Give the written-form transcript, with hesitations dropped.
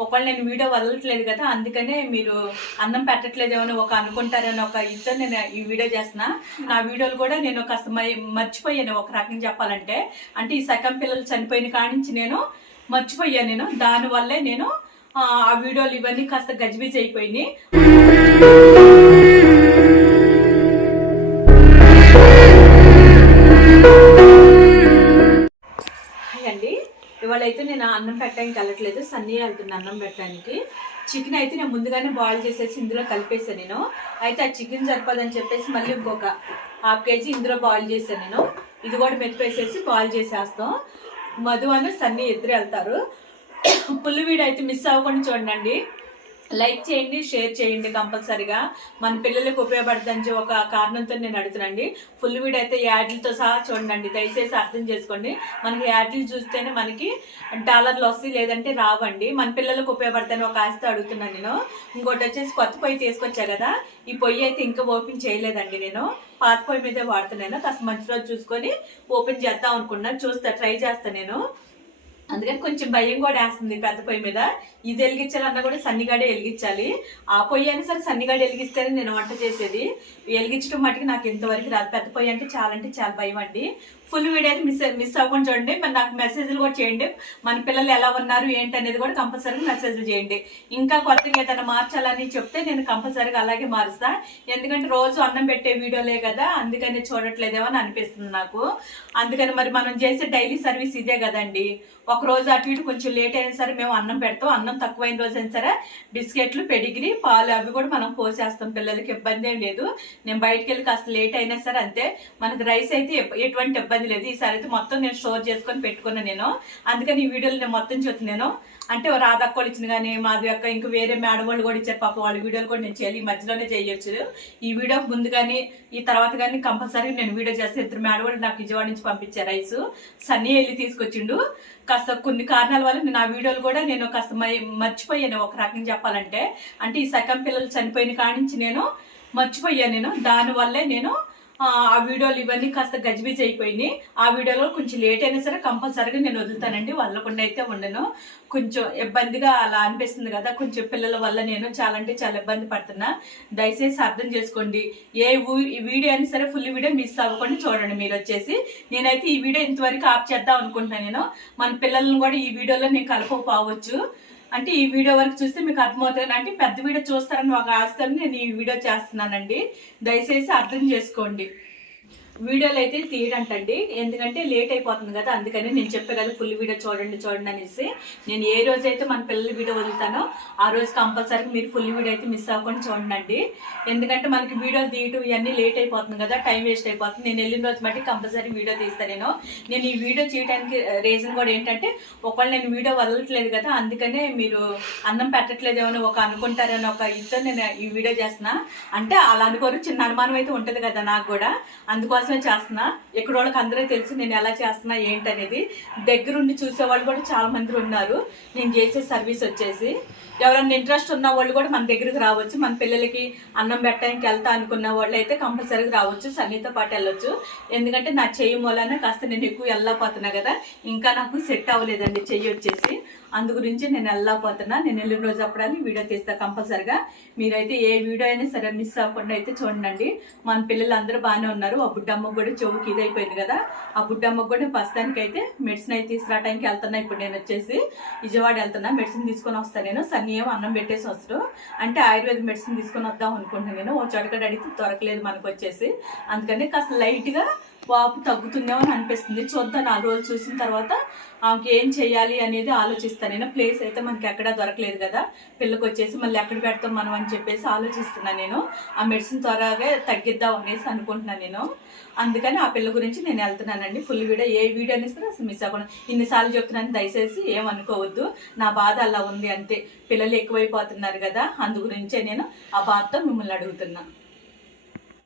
ఒకవేళ నేను వీడియో వదలట్లేదు కదా, అందుకనే మీరు అన్నం పెట్టట్లేదేమో ఒక అనుకుంటారని ఒక ఇద్దరు నేను ఈ వీడియో చేస్తున్నా. నా వీడియోలు కూడా నేను కాస్త మర్చిపోయాను ఒక రకంగా చెప్పాలంటే. అంటే ఈ సగం పిల్లలు చనిపోయిన కాడి నుంచి నేను మర్చిపోయాను. నేను దానివల్లే నేను ఆ వీడియోలు ఇవన్నీ కాస్త గజిబిజి అయిపోయినాయి. అండి, ఇవాళ అయితే నేను అన్నం పెట్టడానికి వెళ్ళట్లేదు, సన్నీ వెళ్తున్నా అన్నం పెట్టడానికి. చికెన్ అయితే నేను ముందుగానే బాయిల్ చేసేసి ఇందులో కలిపేసాను నేను. అయితే ఆ చికెన్ సరిపోదని చెప్పేసి మళ్ళీ ఇంకొక ½ కేజీ ఇందులో బాయిల్ చేశాను నేను. ఇది కూడా మెత్తిపేసేసి బాయిల్ చేసేస్తాం. మధు అని సన్నీ ఇద్దరు వెళ్తారు. ఫుల్ వీడియో అయితే మిస్ అవ్వకుండా చూడండి, లైక్ చేయండి, షేర్ చేయండి కంపల్సరిగా. మన పిల్లలకు ఉపయోగపడుతుందని ఒక కారణంతో నేను అడుగుతున్నాండి. ఫుల్ వీడియో అయితే యాడ్లతో సహా చూడండి, దయచేసి అర్థం చేసుకోండి. మనకి యాడ్లు చూస్తేనే మనకి డాలర్లు వస్తాయి, లేదంటే రావండి. మన పిల్లలకు ఉపయోగపడతాయని ఒక ఆశతో అడుగుతున్నాను నేను. ఇంకోటి వచ్చేసి కొత్త పొయ్యి తీసుకొచ్చా కదా, ఈ పొయ్యి అయితే ఇంకా ఓపెన్ చేయలేదండి నేను. పాత పొయ్యి మీదే వాడుతున్నాను. కాస్త మంచి రోజు చూసుకొని ఓపెన్ చేద్దాం అనుకున్నాను. ట్రై చేస్తాను నేను. అందుకని కొంచెం భయం కూడా వేస్తుంది పెద్ద పొయ్యి మీద. ఇది వెలిగించాలన్నా కూడా సన్నిగాడే వెలిగించాలి. ఆ పొయ్యి అయినా సరే సన్నిగాడే వెలిగిస్తేనే నేను వంట చేసేది. వెలిగించడం మటుకు నాకు ఇంతవరకు రాదు. పెద్ద పొయ్యి అంటే చాలా భయం అండి. ఫుల్ వీడియో అయితే మిస్ అవ్వకుండా చూడండి. మరి నాకు మెసేజ్లు కూడా చేయండి. మన పిల్లలు ఎలా ఉన్నారు ఏంటి అనేది కూడా కంపల్సరీగా మెసేజ్లు చేయండి. ఇంకా కొత్తగా ఏదైనా మార్చాలని చెప్తే నేను కంపల్సరీగా అలాగే మారుస్తా. ఎందుకంటే రోజు అన్నం పెట్టే వీడియోలే కదా, అందుకని చూడట్లేదేమో అని అనిపిస్తుంది నాకు. అందుకని మరి మనం చేసే డైలీ సర్వీస్ ఇదే కదండి. ఒక రోజు అటు ఇటు కొంచెం లేట్ అయినా సరే మేము అన్నం పెడతాం. అన్నం తక్కువైన రోజు అయినా సరే బిస్కెట్లు, పెడిగ్రీ, పాలు అవి కూడా మనం పోసేస్తాం. పిల్లలకి ఇబ్బంది ఏం లేదు. నేను బయటకు వెళ్ళి కాస్త లేట్ అయినా సరే అంతే. మనకి రైస్ అయితే ఎటువంటి ఇబ్బంది లేదు. ఈసారి అయితే మొత్తం నేను స్టోర్ చేసుకొని పెట్టుకున్నాను నేను. అందుకని ఈ వీడియోలు నేను మొత్తం చూస్తున్నాను. అంటే రాధక్క వాళ్ళు ఇచ్చిన కానీ మాది అక్క ఇంకా వేరే మేడం వాళ్ళు కూడా ఇచ్చారు పాప, వాళ్ళ వీడియోలు కూడా నేను చేయాలి. ఈ మధ్యలోనే చేయొచ్చు. ఈ వీడియో ముందు కానీ ఈ తర్వాత కానీ కంపల్సరీ నేను వీడియో చేస్తే ఇద్దరు మేడం వాళ్ళు నాకు విజయవాడ నుంచి పంపించారు రైస్. సన్నీ వెళ్ళి తీసుకొచ్చిండు. కాస్త కొన్ని కారణాల వల్ల నేను ఆ వీడియోలు కూడా నేను కాస్త మర్చిపోయాను ఒక రకంగా చెప్పాలంటే. అంటే ఈ సగం పిల్లలు చనిపోయిన కాడి నుంచి నేను మర్చిపోయాను నేను. దానివల్లే నేను ఆ వీడియోలు ఇవన్నీ కాస్త గజిబిజి అయిపోయినాయి. ఆ వీడియోలో కొంచెం లేట్ అయినా సరే కంపల్సరీగా నేను వదులుతానండి. వదలకుండా అయితే ఉండను. కొంచెం ఇబ్బందిగా అలా అనిపిస్తుంది కదా, కొంచెం పిల్లల వల్ల నేను చాలా అంటే చాలా ఇబ్బంది పడుతున్నా. దయచేసి అర్థం చేసుకోండి. ఈ వీడియో అయినా సరే ఫుల్ వీడియో మిస్ అవ్వకుండా చూడండి. మీరు వచ్చేసి నేనైతే ఈ వీడియో ఇంతవరకు ఆఫ్ చేద్దాం అనుకుంటున్నాను నేను. మన పిల్లలను కూడా ఈ వీడియోలో నేను కలపకపోవచ్చు. అంటే ఈ వీడియో వరకు చూస్తే మీకు అర్థమవుతుంది. అంటే పెద్ద వీడియో చూస్తారని ఒక ఆశతో నేను ఈ వీడియో చేస్తున్నానండి. దయచేసి అర్థం చేసుకోండి. వీడియోలు అయితే తీయడంటండి, ఎందుకంటే లేట్ అయిపోతుంది కదా, అందుకని నేను చెప్పే కదా ఫుల్ వీడియో చూడండి అనేసి. నేను ఏ రోజైతే మన పిల్లల వీడియో వదులుతానో ఆ రోజు కంపల్సరీ మీరు ఫుల్ వీడియో అయితే మిస్ అవ్వకుండా చూడండి. ఎందుకంటే మనకి వీడియో తీయటం ఇవన్నీ లేట్ అయిపోతుంది కదా, టైం వేస్ట్ అయిపోతుంది. నేను వెళ్ళిన రోజు బట్టి కంపల్సరీ వీడియో తీస్తాను నేను ఈ వీడియో చేయడానికి రీజన్ కూడా ఏంటంటే, ఒకవేళ నేను వీడియో వదలట్లేదు కదా, అందుకనే మీరు అన్నం పెట్టట్లేదేమో ఒక అనుకుంటారని ఒక ఇద్దరు నేను ఈ వీడియో చేస్తున్నా. అంటే అలా అనుకోరు, చిన్న అనుమానం అయితే ఉంటుంది కదా నాకు కూడా, అందుకోసం చేస్తున్నా. ఇక్కడ వాళ్ళకి అందరూ తెలుసు నేను ఎలా చేస్తున్నా ఏంటనేది. దగ్గరుండి చూసేవాళ్ళు కూడా చాలా మంది ఉన్నారు. నేను చేసే సర్వీస్ వచ్చేసి ఎవరైనా ఇంట్రెస్ట్ ఉన్న వాళ్ళు కూడా మన దగ్గరికి రావచ్చు. మన పిల్లలకి అన్నం పెట్టడానికి వెళ్తా అనుకున్న వాళ్ళు అయితే కంపల్సరీగా రావచ్చు, సన్నీతో పాటు వెళ్ళొచ్చు. ఎందుకంటే నా చెయ్యి మూలన కాస్త నేను ఎక్కువ వెళ్ళకపోతున్నా కదా, ఇంకా నాకు సెట్ అవ్వలేదండి చెయ్యి వచ్చేసి. అందు గురించి నేను వెళ్ళకపోతున్నా. నేను వెళ్ళిన రోజు అప్పుడని వీడియో తీస్తా కంపల్సరిగా. మీరైతే ఏ వీడియో అయినా సరే మిస్ అవ్వకుండా అయితే చూడండి. మన పిల్లలు అందరూ బాగానే ఉన్నారు. ఆ బుడ్డమ్మకు కూడా చెవుకి ఇదైపోయింది కదా, ఆ బుడ్డమ్మకు కూడా ప్రస్తుతానికి అయితే మెడిసిన్ అయితే తీసుకురావడానికి వెళ్తున్నా. ఇప్పుడు నేను వచ్చేసి విజయవాడ వెళ్తున్నా, మెడిసిన్ తీసుకొని వస్తాను నేను. సన్నీ ఏమో అన్నం పెట్టేసి వస్తారు. అంటే ఆయుర్వేద మెడిసిన్ తీసుకొని వద్దాం అనుకుంటున్నాను నేను. ఓ చోటకడ అడిగితే దొరకలేదు మనకు వచ్చేసి. అందుకని కాస్త లైట్గా వాపు తగ్గుతుందేమో అని అనిపిస్తుంది. చూద్దాం 4 రోజులు చూసిన తర్వాత ఆమెకి ఏం చేయాలి అనేది ఆలోచిస్తాను నేను. ప్లేస్ అయితే మనకి ఎక్కడా దొరకలేదు కదా, పిల్లకి వచ్చేసి మళ్ళీ ఎక్కడ పెడతాం మనం అని చెప్పేసి ఆలోచిస్తున్నాను నేను. ఆ మెడిసిన్ త్వరగా తగ్గిద్దాం అనేసి అనుకుంటున్నాను నేను. అందుకని ఆ పిల్ల గురించి నేను వెళ్తున్నానండి. ఫుల్ వీడియో ఏ వీడియో అనేసి అసలు మిస్ అవ్వకుండా. ఇన్నిసార్లు చెప్తున్నాను, దయచేసి ఏమనుకోవద్దు. నా బాధ అలా ఉంది అంతే. పిల్లలు ఎక్కువైపోతున్నారు కదా, అందు గురించే నేను ఆ బాధతో మిమ్మల్ని అడుగుతున్నా.